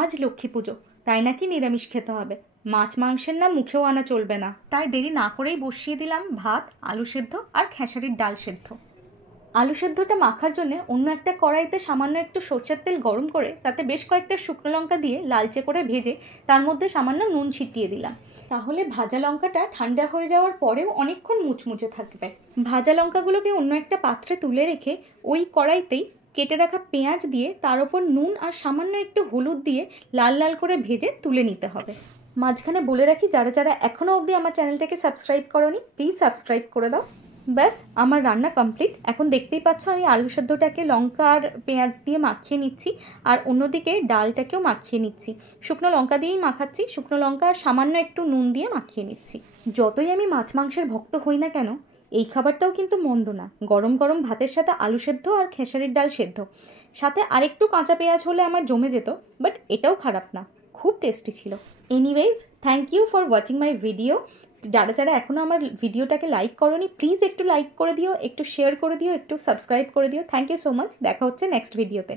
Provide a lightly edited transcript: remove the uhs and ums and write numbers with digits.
আজ লক্ষ্মী পুজো, তাই নাকি নিরামিষ খেতে হবে। মাছ মাংসের নাম মুখেও আনা চলবে না। তাই দেরি না করেই বসিয়ে দিলাম ভাত, আলু সেদ্ধ আর খেসারির ডাল সেদ্ধ। আলু সেদ্ধটা মাখার জন্য অন্য একটা কড়াইতে সামান্য একটু সরষের তেল গরম করে তাতে বেশ কয়েকটা শুকনো লঙ্কা দিয়ে লালচে করে ভেজে তার মধ্যে সামান্য নুন ছিটিয়ে দিলাম। তাহলে ভাজা লঙ্কাটা ঠান্ডা হয়ে যাওয়ার পরেও অনেকক্ষণ মুচমুচে থাকবে। ভাজা লঙ্কাগুলোকে অন্য একটা পাত্রে তুলে রেখে ওই কড়াইতেই কেটে রাখা পেঁয়াজ দিয়ে তার ওপর নুন আর সামান্য একটু হলুদ দিয়ে লাল লাল করে ভেজে তুলে নিতে হবে। মাঝখানে বলে রাখি, যারা যারা এখনও অবধি আমার চ্যানেলটাকে সাবস্ক্রাইব করোনি প্লিজ সাবস্ক্রাইব করে দাও। ব্যাস, আমার রান্না কমপ্লিট। এখন দেখতেই পাচ্ছ আমি আলু সেদ্ধটাকে লঙ্কা আর পেঁয়াজ দিয়ে মাখিয়ে নিচ্ছি, আর অন্যদিকে ডালটাকেও মাখিয়ে নিচ্ছি। শুকনো লঙ্কা দিয়েই মাখাচ্ছি, শুকনো লঙ্কা আর সামান্য একটু নুন দিয়ে মাখিয়ে নিচ্ছি। যতই আমি মাছ মাংসের ভক্ত হই না কেন, এই খাবারটাও কিন্তু মন্দ না। গরম গরম ভাতের সাথে আলু সেদ্ধ আর খেসারির ডাল সেদ্ধ, সাথে আরেকটু কাঁচা পেঁয়াজ হলে আমার জমে যেত, বাট এটাও খারাপ না, খুব টেস্টি ছিল। Anyways, thank you for watching my video. যারা যারা এখনও আমার ভিডিওটাকে লাইক করোনি প্লিজ একটু লাইক করে দিও, একটু শেয়ার করে দিও, একটু সাবস্ক্রাইব করে দিও। Thank you so much. দেখা হচ্ছে নেক্সট ভিডিওতে।